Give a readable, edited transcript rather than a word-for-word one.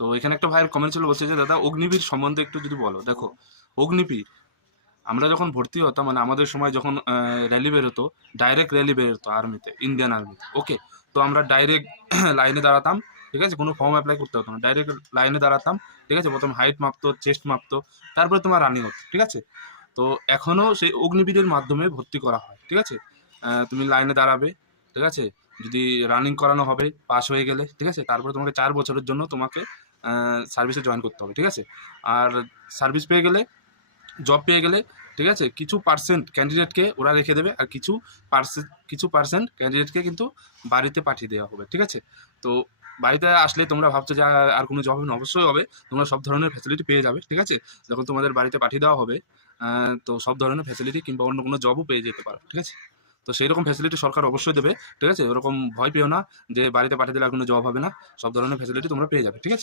তো এখানে একটা ভাইয়ের কমেন্ট ছিল, বলছে যে দাদা অগ্নিবীর সম্বন্ধে একটু যদি বলো। দেখো, অগ্নিবীর আমরা যখন ভর্তি হতাম, মানে আমাদের সময় যখন র্যালি বেরোতো, ডাইরেক্ট র্যালি বেরোতো আর্মিতে, ইন্ডিয়ান আর্মিতে। ওকে, তো আমরা ডাইরেক্ট লাইনে দাঁড়াতাম, ঠিক আছে, কোনো ফর্ম অ্যাপ্লাই করতে হতো না, ডাইরেক্ট লাইনে দাঁড়াতাম, ঠিক আছে। প্রথম হাইট মাপতো, চেস্ট মাপতো, তারপরে তোমার রানিং হতো, ঠিক আছে। তো এখনও সেই অগ্নিবীরের মাধ্যমে ভর্তি করা হয়, ঠিক আছে। তুমি লাইনে দাঁড়াবে, ঠিক আছে। যদি রানিং করানো হবে, পাস হয়ে গেলে, ঠিক আছে, তারপরে তোমাকে 4 বছরের জন্য তোমাকে সার্ভিসে জয়েন করতে হবে, ঠিক আছে। আর সার্ভিস পেয়ে গেলে, জব পেয়ে গেলে, ঠিক আছে, কিছু পার্সেন্ট ক্যান্ডিডেটকে ওরা রেখে দেবে, আর কিছু পার্সেন্ট ক্যান্ডিডেটকে কিন্তু বাড়িতে পাঠিয়ে দেওয়া হবে, ঠিক আছে। তো বাড়িতে আসলে তোমরা ভাবছো যে আর কোনো জব হবে না, অবশ্যই হবে। তোমরা সব ধরনের ফ্যাসিলিটি পেয়ে যাবে, ঠিক আছে। যখন তোমাদের বাড়িতে পাঠিয়ে দেওয়া হবে, তো সব ধরনের ফ্যাসিলিটি কিংবা অন্য কোনো জবও পেয়ে যেতে পারো, ঠিক আছে। তো সেই রকম ফ্যাসিলিটি সরকার অবশ্যই দেবে, ঠিক আছে। ওরকম ভয় পেও না যে বাড়িতে পাঠিয়ে দিলে আর কোনো জব হবে না, সব ধরনের ফ্যাসিলিটি তোমরা পেয়ে যাবে, ঠিক আছে।